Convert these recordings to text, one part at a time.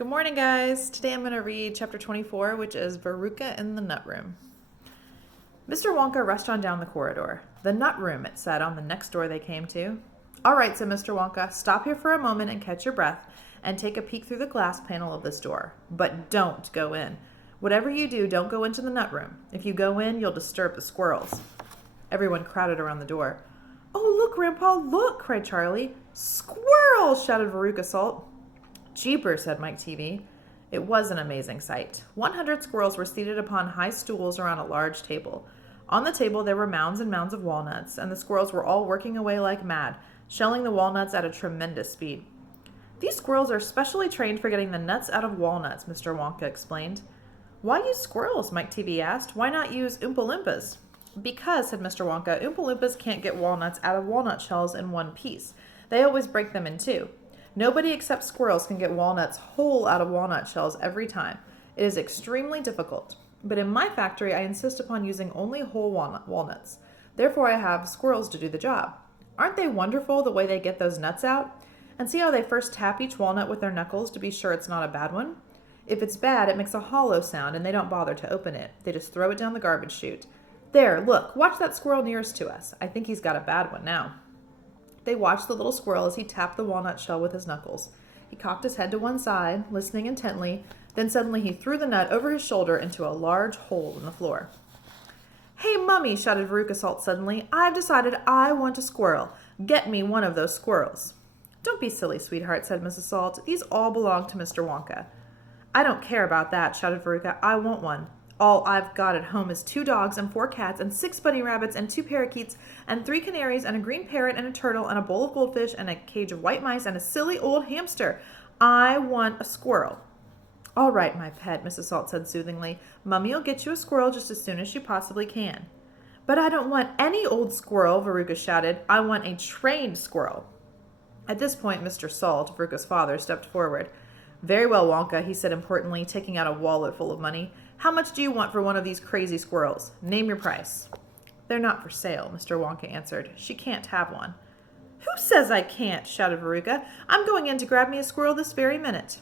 Good morning, guys. Today I'm going to read chapter 24, which is Veruca in the Nut Room. Mr. Wonka rushed on down the corridor. The nut room, it said on the next door they came to. All right, said Mr. Wonka. Stop here for a moment and catch your breath and take a peek through the glass panel of this door. But don't go in. Whatever you do, don't go into the nut room. If you go in, you'll disturb the squirrels. Everyone crowded around the door. Oh, look, Grandpa, look, cried Charlie. Squirrels, shouted Veruca Salt. Jeepers, said Mike TV. It was an amazing sight. 100 squirrels were seated upon high stools around a large table. On the table there were mounds and mounds of walnuts, and the squirrels were all working away like mad, shelling the walnuts at a tremendous speed. These squirrels are specially trained for getting the nuts out of walnuts, Mr. Wonka explained. Why use squirrels? Mike TV asked. Why not use Oompa Loompas? Because, said Mr. Wonka, Oompa Loompas can't get walnuts out of walnut shells in one piece. They always break them in two. Nobody except squirrels can get walnuts whole out of walnut shells every time. It is extremely difficult. But in my factory, I insist upon using only whole walnuts. Therefore, I have squirrels to do the job. Aren't they wonderful the way they get those nuts out? And see how they first tap each walnut with their knuckles to be sure it's not a bad one? If it's bad, it makes a hollow sound and they don't bother to open it. They just throw it down the garbage chute. There, look, watch that squirrel nearest to us. I think he's got a bad one now. They watched the little squirrel as he tapped the walnut shell with his knuckles. He cocked his head to one side, listening intently. Then suddenly he threw the nut over his shoulder into a large hole in the floor. Hey, Mummy, shouted Veruca Salt suddenly. I've decided I want a squirrel. Get me one of those squirrels. Don't be silly, sweetheart, said Mrs. Salt. These all belong to Mr. Wonka. I don't care about that, shouted Veruca. I want one. All I've got at home is 2 dogs and 4 cats and 6 bunny rabbits and 2 parakeets and 3 canaries and a green parrot and a turtle and a bowl of goldfish and a cage of white mice and a silly old hamster. I want a squirrel. All right, my pet, Mrs. Salt said soothingly. Mummy'll get you a squirrel just as soon as she possibly can. But I don't want any old squirrel, Veruca shouted. I want a trained squirrel. At this point, Mr. Salt, Veruca's father, stepped forward. Very well, Wonka, he said importantly, taking out a wallet full of money. How much do you want for one of these crazy squirrels? Name your price. They're not for sale, Mr. Wonka answered. She can't have one. Who says I can't? Shouted Veruca. I'm going in to grab me a squirrel this very minute.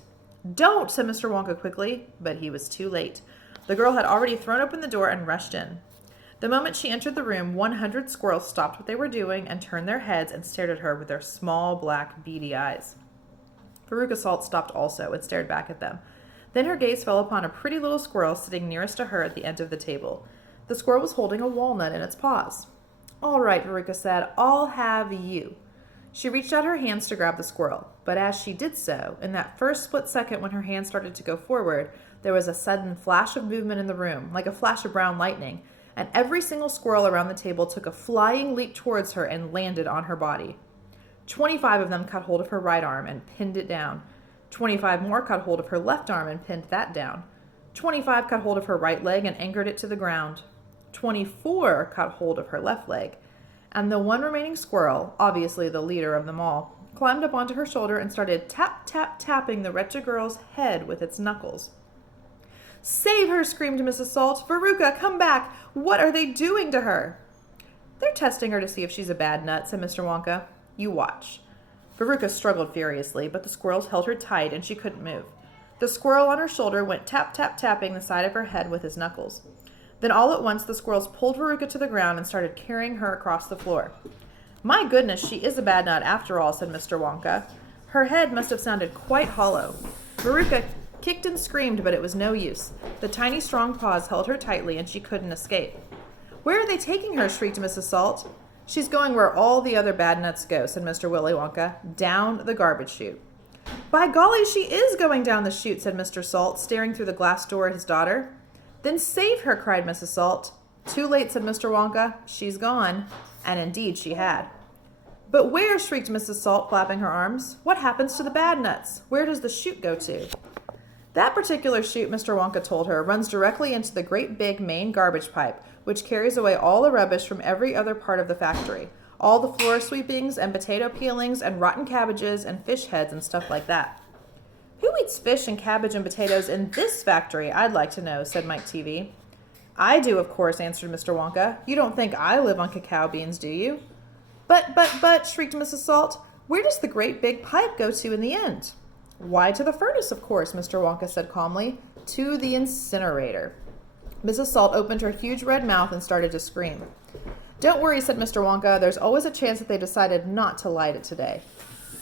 Don't, said Mr. Wonka quickly, but he was too late. The girl had already thrown open the door and rushed in. The moment she entered the room, 100 squirrels stopped what they were doing and turned their heads and stared at her with their small, black, beady eyes. Veruca Salt stopped also and stared back at them. Then her gaze fell upon a pretty little squirrel sitting nearest to her at the end of the table. The squirrel was holding a walnut in its paws. All right, Veruca said, I'll have you. She reached out her hands to grab the squirrel, but as she did so, in that first split second when her hand started to go forward, there was a sudden flash of movement in the room, like a flash of brown lightning, and every single squirrel around the table took a flying leap towards her and landed on her body. 25 of them caught hold of her right arm and pinned it down. 25 more caught hold of her left arm and pinned that down. 25 caught hold of her right leg and anchored it to the ground. 24 caught hold of her left leg. And the one remaining squirrel, obviously the leader of them all, climbed up onto her shoulder and started tapping the wretched girl's head with its knuckles. Save her, screamed Mrs. Salt. Veruca, come back. What are they doing to her? They're testing her to see if she's a bad nut, said Mr. Wonka. You watch. Veruca struggled furiously, but the squirrels held her tight and she couldn't move. The squirrel on her shoulder went tapping the side of her head with his knuckles. Then all at once the squirrels pulled Veruca to the ground and started carrying her across the floor. My goodness, she is a bad nut after all, said Mr. Wonka. Her head must have sounded quite hollow. Veruca kicked and screamed, but it was no use. The tiny strong paws held her tightly and she couldn't escape. Where are they taking her? Shrieked Mrs. Salt. She's going where all the other bad nuts go, said Mr. Willy Wonka, down the garbage chute. By golly, she is going down the chute, said Mr. Salt, staring through the glass door at his daughter. Then save her, cried Mrs. Salt. Too late, said Mr. Wonka. She's gone. And indeed she had. But where, shrieked Mrs. Salt, clapping her arms. What happens to the bad nuts? Where does the chute go to? That particular chute, Mr. Wonka told her, runs directly into the great big main garbage pipe, which carries away all the rubbish from every other part of the factory. All the floor sweepings and potato peelings and rotten cabbages and fish heads and stuff like that. Who eats fish and cabbage and potatoes in this factory, I'd like to know, said Mike TV. I do, of course, answered Mr. Wonka. You don't think I live on cacao beans, do you? But, shrieked Mrs. Salt, where does the great big pipe go to in the end? Why, to the furnace, of course, Mr. Wonka said calmly. To the incinerator. Mrs. Salt opened her huge red mouth and started to scream. Don't worry, said Mr. Wonka. There's always a chance that they decided not to light it today.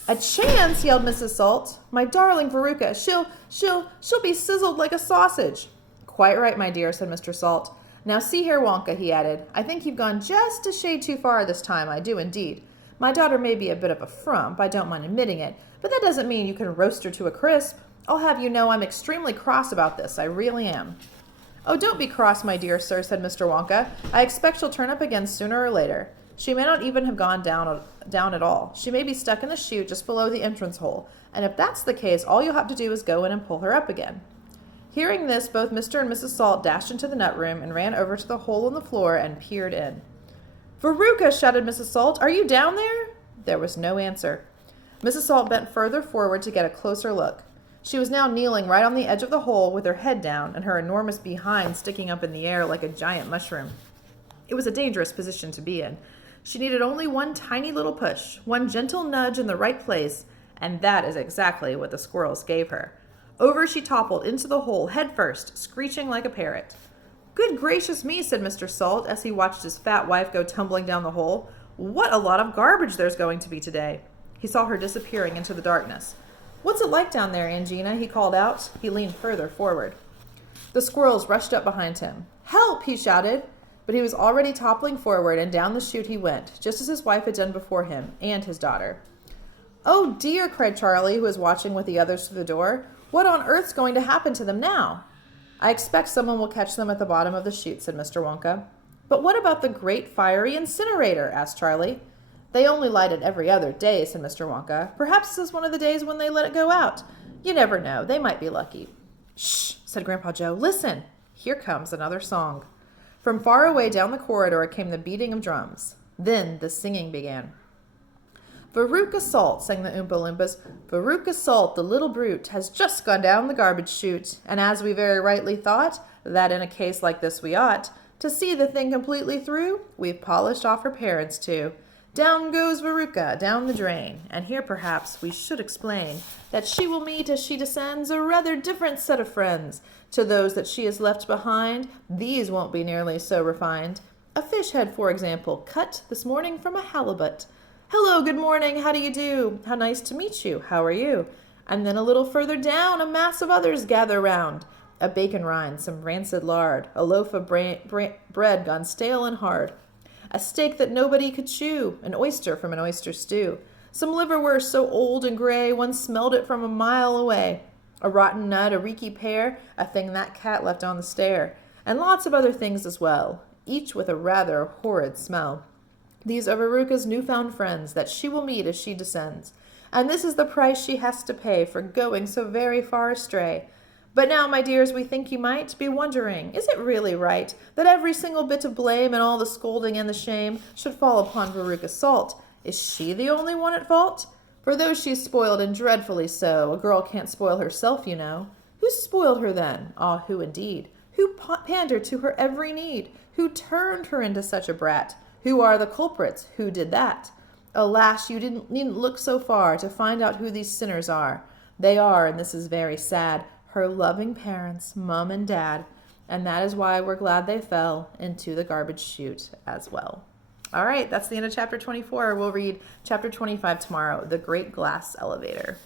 A chance, yelled Mrs. Salt. My darling Veruca, she'll be sizzled like a sausage. Quite right, my dear, said Mr. Salt. Now see here, Wonka, he added. I think you've gone just a shade too far this time, I do indeed. My daughter may be a bit of a frump, I don't mind admitting it, but that doesn't mean you can roast her to a crisp. I'll have you know I'm extremely cross about this, I really am. Oh, don't be cross, my dear sir, said Mr. Wonka. I expect she'll turn up again sooner or later. She may not even have gone down at all. She may be stuck in the chute just below the entrance hole, and if that's the case, all you'll have to do is go in and pull her up again. Hearing this, both Mr. and Mrs. Salt dashed into the nut room and ran over to the hole in the floor and peered in. Veruca, shouted Mrs. Salt, are you down there? There was no answer. Mrs. Salt bent further forward to get a closer look. She was now kneeling right on the edge of the hole with her head down and her enormous behind sticking up in the air like a giant mushroom. It was a dangerous position to be in. She needed only one tiny little push, one gentle nudge in the right place, and that is exactly what the squirrels gave her. Over she toppled into the hole head first, screeching like a parrot. Good gracious me, said Mr. Salt as he watched his fat wife go tumbling down the hole. What a lot of garbage there's going to be today. He saw her disappearing into the darkness. What's it like down there, Angina? He called out. He leaned further forward. The squirrels rushed up behind him. Help, he shouted. But he was already toppling forward, and down the chute he went, just as his wife had done before him, and his daughter. Oh, dear, cried Charlie, who was watching with the others through the door. What on earth's going to happen to them now? I expect someone will catch them at the bottom of the chute, said Mr. Wonka. But what about the great fiery incinerator? Asked Charlie. They only light it every other day, said Mr. Wonka. Perhaps this is one of the days when they let it go out. You never know. They might be lucky. Shh, said Grandpa Joe. Listen. Here comes another song. From far away down the corridor came the beating of drums. Then the singing began. Veruca Salt, sang the Oompa Loompas. Veruca Salt, the little brute, has just gone down the garbage chute. And as we very rightly thought, that in a case like this we ought, to see the thing completely through, we've polished off her parents too. Down goes Veruca, down the drain. And here perhaps we should explain that she will meet as she descends a rather different set of friends. To those that she has left behind, these won't be nearly so refined. A fish head, for example, cut this morning from a halibut. Hello, good morning, how do you do? How nice to meet you, how are you? And then a little further down, a mass of others gather round. A bacon rind, some rancid lard, a loaf of bread gone stale and hard, a steak that nobody could chew, an oyster from an oyster stew, some liverwurst so old and gray one smelled it from a mile away, a rotten nut, a reeky pear, a thing that cat left on the stair, and lots of other things as well, each with a rather horrid smell. These are Veruca's newfound friends that she will meet as she descends, and this is the price she has to pay for going so very far astray. But now, my dears, we think you might be wondering, is it really right that every single bit of blame and all the scolding and the shame should fall upon Veruca Salt? Is she the only one at fault? For though she's spoiled and dreadfully so, a girl can't spoil herself, you know. Who spoiled her then? Ah, who indeed? Who pandered to her every need? Who turned her into such a brat? Who are the culprits? Who did that? Alas, you needn't look so far to find out who these sinners are. They are, and this is very sad, her loving parents, Mum and Dad, and that is why we're glad they fell into the garbage chute as well. All right, that's the end of chapter 24. We'll read chapter 25 tomorrow, The Great Glass Elevator.